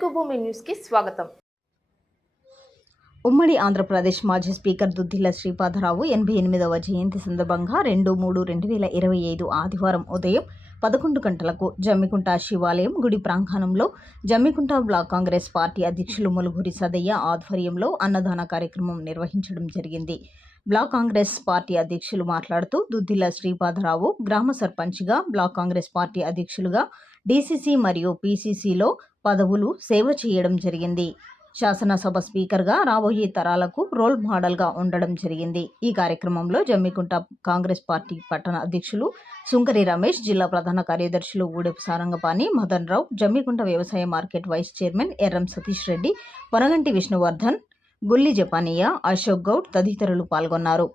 తెలుగు భూమి న్యూస్ కి స్వాగతం. ఉమ్మడి ఆంధ్రప్రదేశ్ మాజీ స్పీకర్ దుద్దిళ్ల శ్రీపాదరావు 88వ జయంతి సందర్భంగా 2/3/2025 ఆదివారం ఉదయం 11 గంటలకు జమ్మికుంట శివాలయం గుడి ప్రాంగణంలో జమ్మికుంట బ్లాక్ కాంగ్రెస్ పార్టీ అధ్యక్షులు ములుగురి సదయ్య ఆధ్వర్యంలో అన్నదాన కార్యక్రమం నిర్వహించడం జరిగింది. బ్లాక్ కాంగ్రెస్ పార్టీ అధ్యక్షులు మాట్లాడుతూ దుద్దిళ్ల శ్రీపాదరావు గ్రామ సర్పంచ్గా, బ్లాక్ కాంగ్రెస్ పార్టీ అధ్యక్షులుగా, డీసీసీ మరియు పీసీసీలో పదవులు సేవ చేయడం జరిగింది. శాసనసభ స్పీకర్గా రాబోయే తరాలకు రోల్ మోడల్గా ఉండడం జరిగింది. ఈ కార్యక్రమంలో జమ్మికుంట కాంగ్రెస్ పార్టీ పట్టణ అధ్యక్షులు సుంకరి రమేష్, జిల్లా ప్రధాన కార్యదర్శులు ఊడెపు సారంగపాణి మదన్ రావు, జమ్మికుంట వ్యవసాయ market vice chairman Erram Satish Reddy, Ponaganti Vishnuvardhan, Gulli Japaniya, Ashok Goud తదితరులు పాల్గొన్నారు.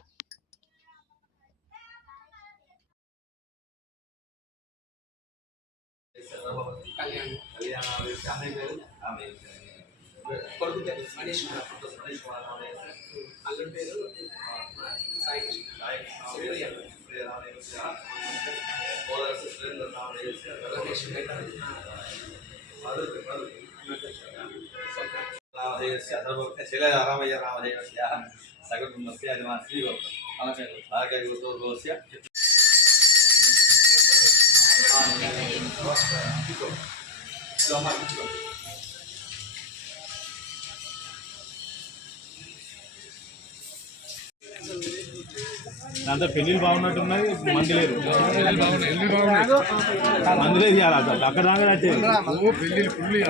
రామయ్య రామదేవస్య సగకుటుంబస్య యజమాన శ్రీ ఆరోగ్య దాంతో పెళ్ళిళ్ళు బాగున్నట్టున్నది, మంది లేదు, మంది లేదు అక్కడ దాకా పెళ్ళిళ్ళు ఫుల్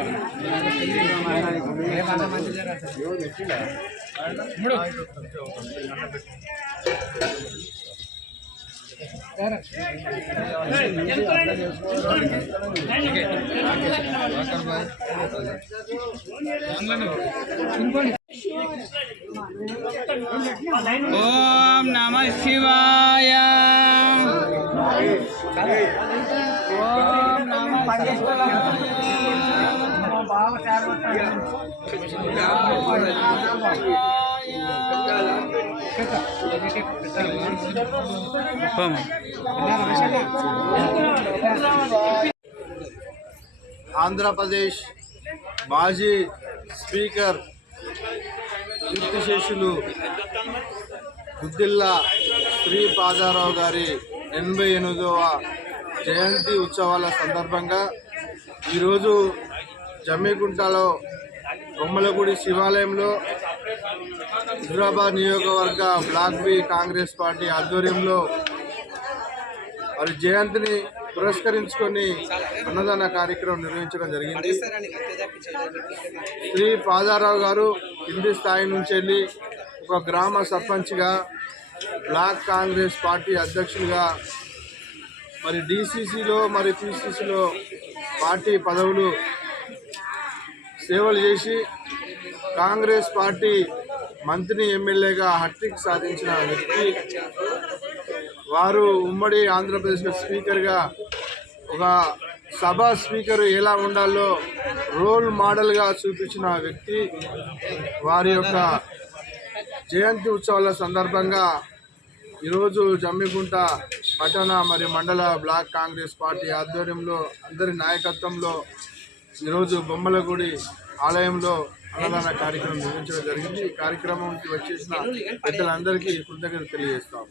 ఓం నమః శివాయ. ఓం నమః ఆంధ్రప్రదేశ్ మాజీ స్పీకర్ కీర్తిశేషులు దుద్దిళ్ల శ్రీపాదరావు గారి 88వ జయంతి ఉత్సవాల సందర్భంగా ఈరోజు జమ్మికుంటలో బొమ్మలగుడి శివాలయంలో హైదరాబాద్ నియోజకవర్గ బ్లాక్ బి కాంగ్రెస్ పార్టీ ఆధ్వర్యంలో వారి జయంతిని పురస్కరించుకొని అన్నదాన కార్యక్రమం నిర్వహించడం జరిగింది. శ్రీ పాదారావు గారు కింది స్థాయి నుంచి వెళ్ళి ఒక గ్రామ సర్పంచ్గా, బ్లాక్ కాంగ్రెస్ పార్టీ అధ్యక్షులుగా, మరి డీసీసీలో మరి పీసీసీలో పార్టీ పదవులు సేవలు చేసి కాంగ్రెస్ పార్టీ మంత్రి ఎమ్మెల్యేగా హ్యాట్రిక్ సాధించిన వ్యక్తి. వారు ఉమ్మడి ఆంధ్రప్రదేశ్ స్పీకర్గా ఒక సభ స్పీకర్ ఎలా ఉండాలో రోల్ మోడల్గా చూపించిన వ్యక్తి. వారి యొక్క జయంతి ఉత్సవాల సందర్భంగా ఈరోజు జమ్మికుంట పట్టణ మరియు మండల బ్లాక్ కాంగ్రెస్ పార్టీ ఆధ్వర్యంలో అందరి నాయకత్వంలో ఈరోజు బొమ్మలగుడి ఆలయంలో అన్నదాన కార్యక్రమం నిర్వహించడం జరిగింది. ఈ కార్యక్రమానికి వచ్చేసిన పెద్దలందరికీ కృతజ్ఞతలు తెలియజేస్తాము.